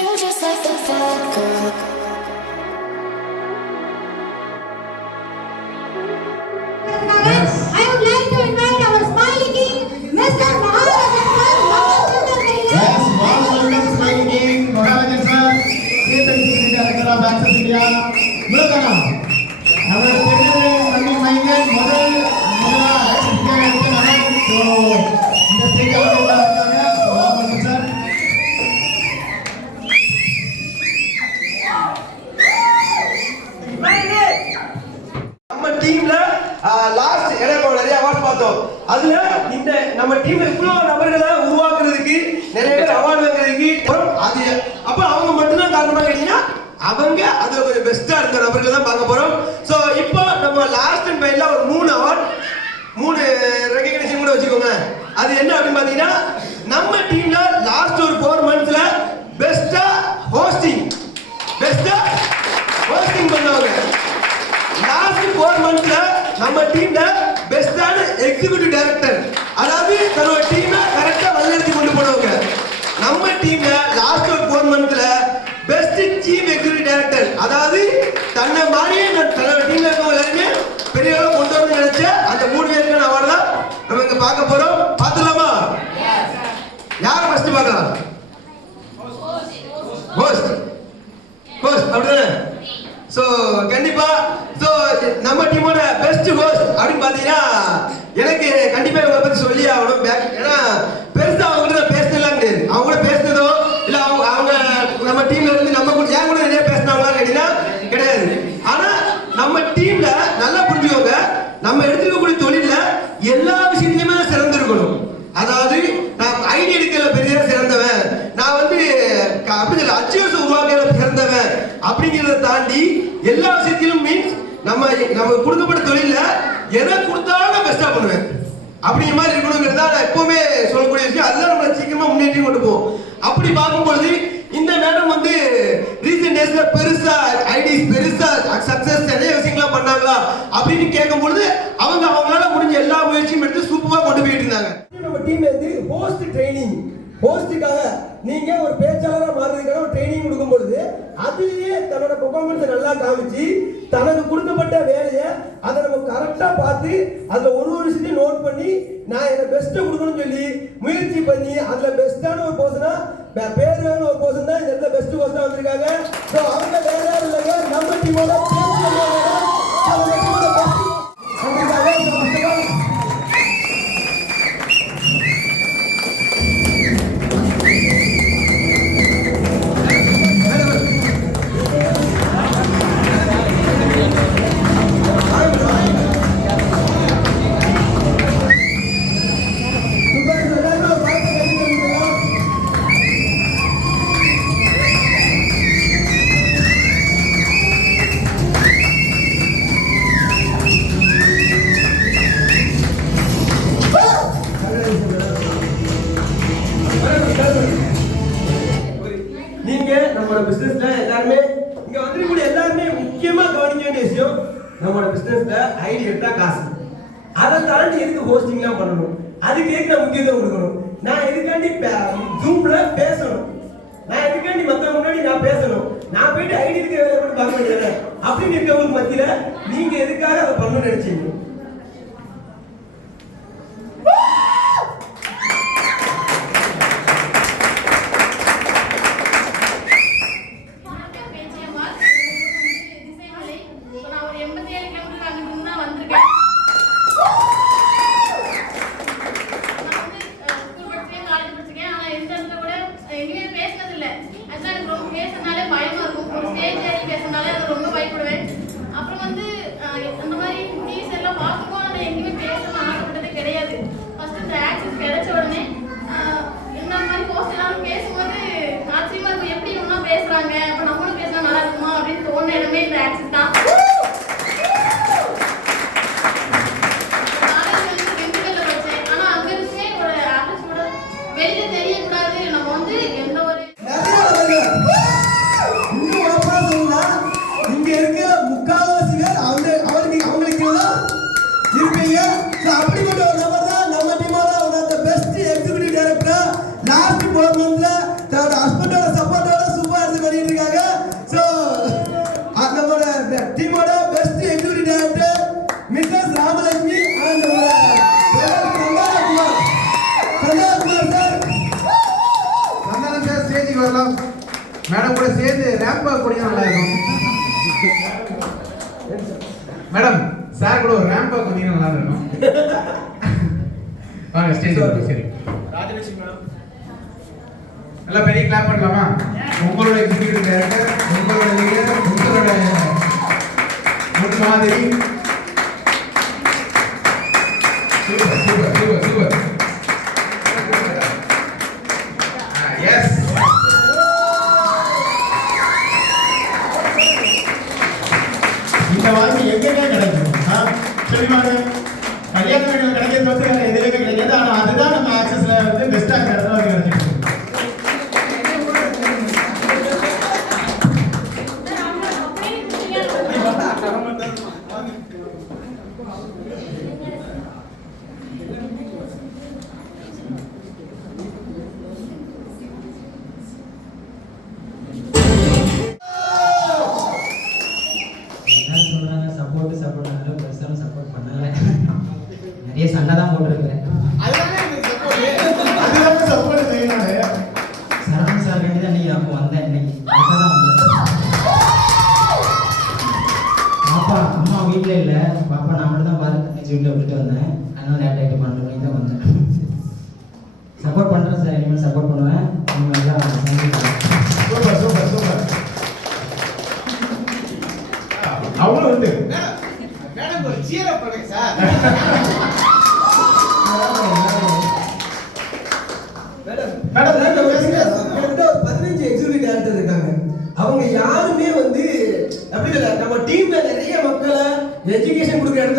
you just like the vodka. Yes. I would like to invite our Smiley King, Mr. Maharajan sir. Yes, welcome Smiley King, Maharajan sir, Chief Executive Director of Access India, Mulakana. Our secretary Sunny Mayan, முதல் இந்த stage அவைலபிளா இருக்காங்க. So welcome sir. நம்ம டீம்ல last எனக்கு நிறைய award பார்த்தோம். அதுல இந்த நம்ம டீம்ல இவ்வளவு நபர்களை உருவாக்குறதுக்கு நிறைய பேர் அவார்டு வாங்குறதுக்கு அது அப்ப அவங்க மட்டும் தான் காரணமா கேட்டீங்கன்னா அவங்க அதுல கொஞ்சம் பெஸ்டா இருந்த நபர்களை தான் பார்க்க போறோம். சோ இப்போ நம்ம லாஸ்ட் அண்ட் ஃபைனலா ஒரு 3 அவார்ட் 3 ரெகக்னிஷன் கூட வச்சுக்கோங்க. அது என்ன அப்படின்னு பாத்தீங்கன்னா நம்ம டீம்ல லாஸ்ட் ஒரு 4 மந்த்ஸ்ல பெஸ்டா ஹோஸ்டிங் பண்ணவங்க. லாஸ்ட் 4 மந்த்ஸ்ல நம்ம டீம்ல பெஸ்டான எக்ஸிகியூட்டிவ் டைரக்டர், அதாவது தன்னோட டீமை கரெக்டா வழிநடத்தி கொண்டு போனவங்க. நம்ம டீம்ல லாஸ்ட் ஒரு 4 மந்த்ஸ்ல பெஸ்ட் சீஃப் எக்ஸிகியூட்டிவ் டைரக்டர், அதாவது தன்னை மாதிரியே தன்னோட டீம்ல இருக்கவங்க எல்லாருமே பெரிய அளவு கொண்டு வரணும்னு நினைச்ச அந்த 3 பேருக்கான அவார்டு தான் நம்ம இங்க பார்க்க போறோம். பார்த்துலாமா? யாரை ஃபர்ஸ்ட் பார்க்கலாம்? ஹோஸ்ட் அப்படிதானே? சோ கண்டிப்பா சோ நம்ம டீமோட பெஸ்ட் ஹோஸ்ட் அப்படின்னு பாத்தீங்கன்னா எனக்கு கண்டிப்பா இவங்களை பத்தி சொல்லி ஆகணும். ஏன்னா பெருசா அவங்க கிட்ட பேசினலாம் கிடையாது. அவங்க கூட பேசினதோ இல்ல அவங்க நம்ம டீம்ல இருந்து நம்ம கூட ஏன் கூட நிறைய பேசினாங்களா கேட்டீங்கன்னா கிடையாது. ஆனா நம்ம டீம்ல நல்லா புரிஞ்சுக்கோங்க, நம்ம எடுத்துக்கக்கூடிய தொழில எல்லா விஷயத்திலுமே சிறந்திருக்கணும். அதாவது நான் ஐடியா எடுக்கல பெரிய சிறந்தவன், நான் வந்து அப்படி சொல்ல அச்சீவர்ஸ் உருவாக்கல சிறந்தவன் அப்படிங்கிறத தாண்டி எல்லா விஷயத்திலும் மீன்ஸ் நம்ம கொடுக்கப்பட்ட தொழில எதை கொடுத்தாலும் நான் பெஸ்டா பண்ணுவேன் அப்படிங்கிற மாதிரி இருக்கணுங்கிறதா நான் எப்பவுமே சொல்லக்கூடிய விஷயம். அதுதான் நம்மளை சீக்கிரமா முன்னேற்றி கொண்டு போவோம். அப்படி பார்க்கும்பொழுது இந்த மேடம் வந்து ரீசெண்ட் டேஸ்ல பெருசா ஐடிஸ் பெருசா சக்சஸ் நிறைய விஷயங்கள்லாம் பண்ணாங்களா அப்படின்னு கேட்கும்பொழுது அவங்களால முடிஞ்ச எல்லா முயற்சியும் எடுத்து சூப்பரா கொண்டு போயிட்டு இருந்தாங்க. நம்ம டீம்ல இருந்து ஹோஸ்ட் ட்ரைனிங், ஹோஸ்டுக்காக நீங்க ஒரு பேச்சாளராக மாறுறதுக்காக ஒரு ட்ரைனிங் கொடுக்கும் பொழுது அதுலயே தன்னோட பெர்ஃபார்மன்ஸை நல்லா காமிச்சு தனக்கு கொடுக்கப்பட்ட வேலையை அதை நம்ம கரெக்டா பார்த்து அதுல ஒரு விஷயத்தையும் நோட் பண்ணி நான் என்ன பெஸ்ட்டை கொடுக்கணும்னு சொல்லி முயற்சி பண்ணி அதுல பெஸ்டான ஒரு பர்சனா பேர் வேணும் ஒரு பர்சன் தான் இந்த இடத்துல பெஸ்ட் பர்சனா வந்திருக்காங்க. ஸோ அவங்க வேற யாரும் இல்லைங்க, நம்ம டீமோட நம்மளோட பிசினஸ்ல எல்லாருமே இங்க வந்திருக்கக்கூடிய எல்லாருமே முக்கியமா கவனிக்க வேண்டிய விஷயம், நம்மளோட பிசினஸ்ல ஐடி எடுத்தா காசு, அதை தாண்டி எதுக்கு ஹோஸ்டிங்லாம் பண்ணணும், அதுக்கு எதுக்கு நான் முக்கியத்துவம் கொடுக்கணும், நான் எதுக்காண்டி ஜூம்ல பேசணும், நான் எதுக்காண்டி மத்தவங்க முன்னாடி நான் பேசணும், நான் போயிட்டு ஐடி எடுக்க வேலை பண்ணி பார்க்க வேண்டியது அப்படின்னு இருக்கவங்களுக்கு மத்தியில நீங்க எதுக்காக அதை பண்ணணும்னு நினைச்சீங்க? ஸ்டேஜ் ஏறி பேசினாலே அது ரொம்ப பயப்படுவேன். அப்புறம் வந்து அந்த மாதிரி டிவிஸ் எல்லாம் வரலாம். மேடம் கூட சேர்ந்து ரேம்ப் வாக் பண்ணி நல்லா இருக்கும். மேடம் சார் கூட ஒரு ரேம்ப் வாக் பண்ணி நல்லா இருக்கும். வாங்க ஸ்டேஜ் சரி. ராஜலட்சுமி மேடம் நல்லா பெரிய கிளாப் பண்ணலாமா? உங்களோட எக்ஸிகியூட்டிவ் டைரக்டர், உங்களோட லீடர், உங்களோட முன்மாதிரி. Super super super super. Yes. இந்த வாய்ப்பு எங்கேயுமே கிடைக்கும். சொல்லிவாங்க கல்யாண வீடுகள் கிடைக்கிறது வந்து வேற எதுவுமே கிடைக்காது. ஆனா அதுதான் நம்ம ஆக்சஸ்ல வந்து பெஸ்டா இருக்கிறது வந்து கிடைச்சிருக்கு. நிறைய சண்டை தான் போட்டுருக்கேன். அதுதான் சப்போர்ட் செய்யணும். சரண் சார் வேண்டி தான் இன்னைக்கு அப்போ வந்தேன். இன்னைக்கு தான் வந்தேன். பாப்பா அம்மா வீட்டில் இல்லை, பாப்பா நான் மட்டும் தான் பார்த்து தங்கச்சி வீட்டில் விட்டுட்டு வந்தேன். அதனால லேட் ஆகிட்டு 12 மணிக்கு தான் வந்தேன். சப்போர்ட் பண்ணுறேன் சார், இனிமேல் சப்போர்ட் பண்ணுவேன். இனிமேல் தான் சூப்பர் சூப்பர் சூப்பர். அவ்வளோ உண்டு. மேடம் ஒரு சீர பண்ணுங்க சார். மேடம் பேசுங்க. 15 எக்ஸிக்யூட்டிவ் டைரக்டர் இருக்காங்க. அவங்க யாருமே வந்து அப்படி இல்லை, நம்ம டீம்ல நிறைய மக்களை எஜுகேஷன் கொடுக்குற இடத்துல